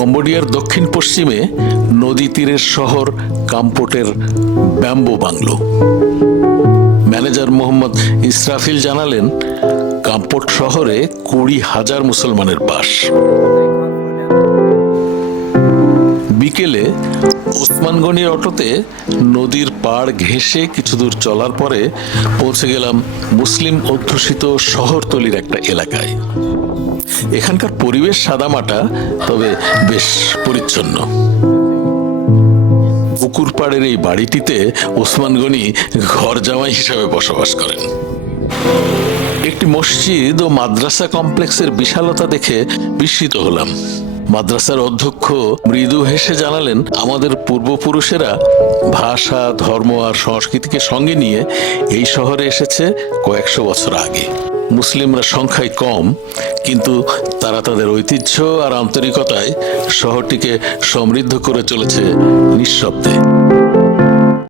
কম্বোডিয়ার দক্ষিণ পশ্চিমে নদী তীরের শহর কাম্পোটের bamboo bungalow. Manager Mohammad Israfil জানালেন, কাম্পোট শহরে কুড়ি হাজার মুসলমানের বাস। বিকেলে ওসমানগনির অটোতে নদীর পাড় ঘেঁষে কিছু দূর চলার পরে পৌঁছে গেলাম মুসলিম অধ্যুষিত শহরতলির একটা এলাকায়। এখানকার পরিবেশ সাদামাটা, তবে বেশ পরিচ্ছন্ন। পুকুর পাড়ের এই বাড়িটিতে ওসমান গনি ঘর জামাই হিসাবে বসবাস করেন। একটি মসজিদ ও মাদ্রাসা কমপ্লেক্সের বিশালতা দেখে বিস্মিত হলাম। মাদ্রাসার অধ্যক্ষ মৃদু হেসে জানালেন, আমাদের পূর্বপুরুষেরা ভাষা, ধর্ম আর সংস্কৃতিকে সঙ্গে নিয়ে এই শহরে এসেছে কয়েকশো বছর আগে। মুসলিমরা সংখ্যায় কম কিন্তু তারা তাদের ঐতিহ্য আর আন্তরিকতায় শহরটিকে সমৃদ্ধ করে চলেছে নিঃশব্দে।